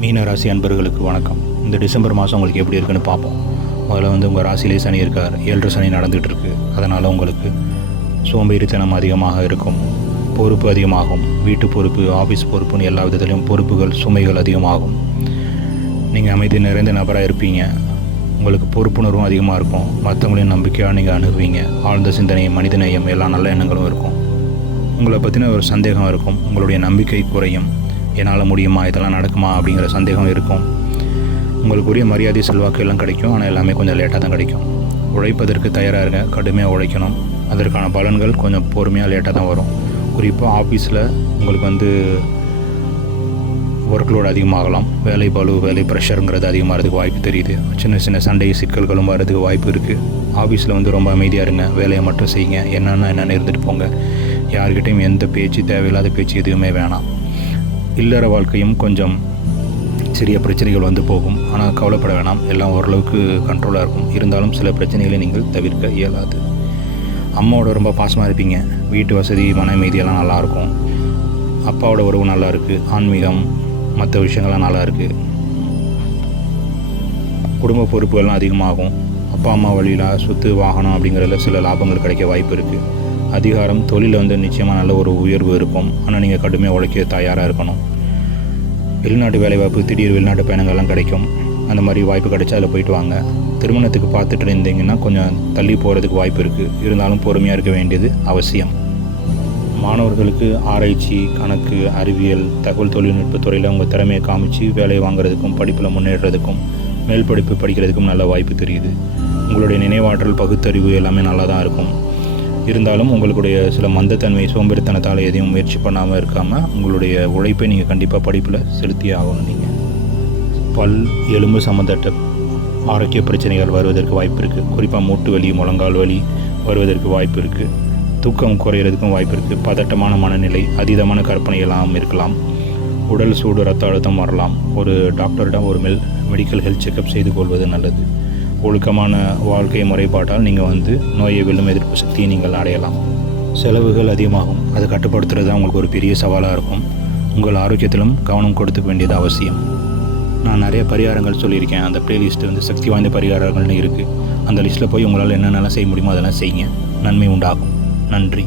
மீன ராசி அன்பர்களுக்கு வணக்கம். இந்த டிசம்பர் மாதம் உங்களுக்கு எப்படி இருக்குன்னு பார்ப்போம். முதல்ல வந்து உங்கள் ராசியிலே சனி இருக்கார். ஏழரை சனி நடந்துகிட்டு இருக்கு அதனால் உங்களுக்கு சோம்பேறித்தனம் அதிகமாக இருக்கும். பொறுப்பு அதிகமாகும். வீட்டு பொறுப்பு ஆஃபீஸ் பொறுப்புன்னு எல்லா விதத்துலேயும் பொறுப்புகள் சுமைகள் அதிகமாகும். நீங்கள் அமைதி நிறைந்த நபராக இருப்பீங்க. உங்களுக்கு பொறுப்புணர்வும் அதிகமாக இருக்கும். மற்றவங்களையும் நம்பிக்கையாக நீங்கள் அணுகுவீங்க. ஆழ்ந்த சிந்தனை மனிதநேயம் எல்லா நல்ல எண்ணங்களும் இருக்கும். உங்களை பற்றின ஒரு சந்தேகம் இருக்கும். உங்களுடைய நம்பிக்கை குறையும். என்னால் முடியுமா? இதெல்லாம் நடக்குமா? அப்படிங்கிற சந்தேகம் இருக்கும். உங்களுக்குரிய மரியாதை செல்வாக்கு எல்லாம் கிடைக்கும். ஆனால் எல்லாமே கொஞ்சம் லேட்டாக தான் கிடைக்கும். உழைப்பதற்கு தயாராக இருங்க. கடுமையாக உழைக்கணும். அதற்கான பலன்கள் கொஞ்சம் பொறுமையாக லேட்டாக தான் வரும். குறிப்பாக ஆஃபீஸில் உங்களுக்கு வந்து ஒர்க் லோடு அதிகமாகலாம். வேலை பளு வேலை ப்ரெஷருங்கிறது அதிகமாகிறதுக்கு வாய்ப்பு தெரியுது. சின்ன சின்ன சண்டை சிக்கல்களும் வரதுக்கு வாய்ப்பு இருக்குது ஆஃபீஸில் வந்து ரொம்ப அமைதியாக இருங்க. வேலையை மட்டும் செய்யுங்க. என்னென்ன என்னென்னு இருந்துட்டு போங்க. யார்கிட்டையும் எந்த பேச்சு தேவையில்லாத பேச்சு எதுவுமே வேணாம். இல்லற வாழ்க்கையும் கொஞ்சம் சிறிய பிரச்சனைகள் வந்து போகும். ஆனால் கவலைப்பட வேணாம். எல்லாம் ஓரளவுக்கு கண்ட்ரோலாக இருக்கும். இருந்தாலும் சில பிரச்சனைகளை நீங்கள் தவிர்க்க இயலாது. அம்மாவோட ரொம்ப பாசமாக இருப்பீங்க. வீட்டு வசதி மன அமைதியெல்லாம் நல்லாயிருக்கும் அப்பாவோட உறவு நல்லா இருக்குது ஆன்மீகம் மற்ற விஷயங்கள்லாம் நல்லா இருக்குது குடும்ப பொறுப்புகள்லாம் அதிகமாகும். அப்பா அம்மா வழியில் சொத்து வாகனம் அப்படிங்கிறதுல சில லாபங்கள் கிடைக்க வாய்ப்பு இருக்குது அதிகாரம் தொழிலில் வந்து நிச்சயமாக நல்ல ஒரு உயர்வு இருக்கும். ஆனால் நீங்கள் கடுமையாக உழைக்க தயாராக இருக்கணும். வெளிநாட்டு வேலைவாய்ப்பு திடீர் வெளிநாட்டு பயணங்கள்லாம் கிடைக்கும். அந்த மாதிரி வாய்ப்பு கிடைச்சா அதில் போயிட்டு வாங்க. திருமணத்துக்கு பார்த்துட்டு இருந்தீங்கன்னா கொஞ்சம் தள்ளி போகிறதுக்கு வாய்ப்பு இருக்குது இருந்தாலும் பொறுமையாக இருக்க வேண்டியது அவசியம். மாணவர்களுக்கு ஆராய்ச்சி கணக்கு அறிவியல் தகவல் தொழில்நுட்ப துறையில் உங்கள் திறமையை காமிச்சு வேலையை வாங்குறதுக்கும் படிப்பில் முன்னேறதுக்கும் மேல் படிப்பு படிக்கிறதுக்கும் நல்ல வாய்ப்பு தெரியுது. உங்களுடைய நினைவாற்றல் பகுத்தறிவு எல்லாமே நல்லா தான் இருக்கும். இருந்தாலும் உங்களுடைய சில மந்தத்தன்மை சோம்பேறித்தனத்தால் எதையும் முயற்சி பண்ணாமல் இருக்காமல் உங்களுடைய உழைப்பை நீங்கள் கண்டிப்பாக படிப்பில் செலுத்தியே ஆகணும் நீங்கள் பல் எலும்பு சம்மந்தப்பட்ட ஆரோக்கிய பிரச்சனைகள் வருவதற்கு வாய்ப்பு இருக்குது குறிப்பாக மூட்டு வலி முழங்கால் வலி வருவதற்கு வாய்ப்பு இருக்குது தூக்கம் குறையிறதுக்கும் வாய்ப்பு இருக்குது பதட்டமான மனநிலை அதீதமான கற்பனை எல்லாம் இருக்கலாம். உடல் சூடு ரத்த அழுத்தம் வரலாம். ஒரு டாக்டரிடம் ஒரு மெல் மெடிக்கல் ஹெல்த் செக்கப் செய்து கொள்வது நல்லது. ஒழுக்கமான வாழ்க்கை முறைப்பாட்டால் நீங்கள் வந்து நோயை வெல்லும் எதிர்ப்பு சக்தியை நீங்கள் அடையலாம். செலவுகள் அதிகமாகும். அதை கட்டுப்படுத்துறது தான் உங்களுக்கு ஒரு பெரிய சவாலாக இருக்கும். உங்கள் ஆரோக்கியத்திலும் கவனம் கொடுத்துக்க வேண்டியது அவசியம். நான் நிறைய பரிகாரங்கள் சொல்லியிருக்கேன். அந்த பிளேலிஸ்ட் வந்து சக்தி வாய்ந்த பரிகாரங்கள்னு இருக்குது அந்த லிஸ்ட்டில் போய் உங்களால் என்னென்னலாம் செய்ய முடியுமோ அதெல்லாம் செய்யுங்க. நன்மை உண்டாகும். நன்றி.